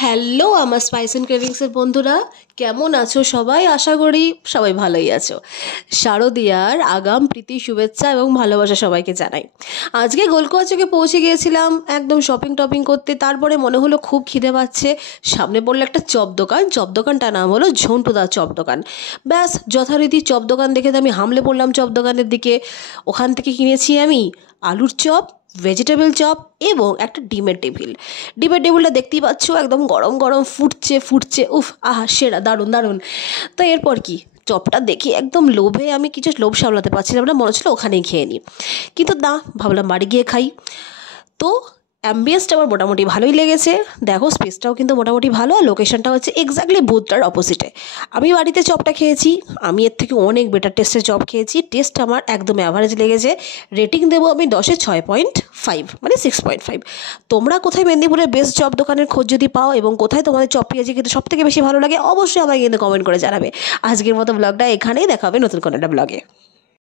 Hello আমার spice and ক্রেভিংসের বন্ধুরা, কেমন আছো সবাই? আশা করি সবাই ভালোই আছো। শারদিয়ার আগাম প্রীতি শুভেচ্ছা এবং ভালোবাসা সবাইকে জানাই। আজকে গোলকুয়া চকে পৌঁছে গিয়েছিলাম একদম শপিং টপিং করতে। তারপরে মনে হলো খুব খিদে পাচ্ছে। সামনে পড়লো একটা চপ দোকান, চপ দোকানটার নাম হলো ঝন্টুদার চপ দোকান। ব্যাস যথারীতি চপ দোকান দেখে তো আমি হামলে পড়লাম চপ দোকানের দিকে। ওখান থেকে কিনেছি আমি আলুর চপ, ভেজিটেবল চপ এবং একটা ডিমের টেবিল। ডিমের টেবিলটা দেখতেই পাচ্ছ একদম গরম গরম ফুটছে ফুটছে, উফ আহা সেরা, দারুণ দারুণ। তো এরপর কি, চপটা দেখি একদম লোভে আমি কিছু লোভ সামলাতে পারছিলাম না, মনে হচ্ছিল ওখানেই খেয়ে নিই। কিন্তু না, ভাবলাম বাড়ি গিয়ে খাই। তো অ্যাম্বিয়েন্সটা আমার মোটামুটি ভালোই লেগেছে। দেখো স্পেসটাও কিন্তু মোটামুটি ভালো, আর লোকেশনটা হচ্ছে এক্স্যাক্টলি বুথটার অপোজিটে। আমি বাড়িতে চপটা খেয়েছি, আমি এর থেকে অনেক বেটার টেস্টের চপ খেয়েছি। টেস্ট আমার একদম অ্যাভারেজ লেগেছে। রেটিং দেবো আমি 10-এ 6.5, মানে 6.5। তোমরা কোথায় মেদিনীপুরের বেস্ট চপ দোকানের খোঁজ যদি পাও এবং কোথায় তোমাদের চপ পেঁয়াজি খেতে সব থেকে বেশি ভালো লাগে, অবশ্যই আমাকে কিন্তু কমেন্ট করে জানাবে। আজকের মতো ব্লগটা এখানেই, দেখা হবে নতুন কোনো একটা ব্লগে।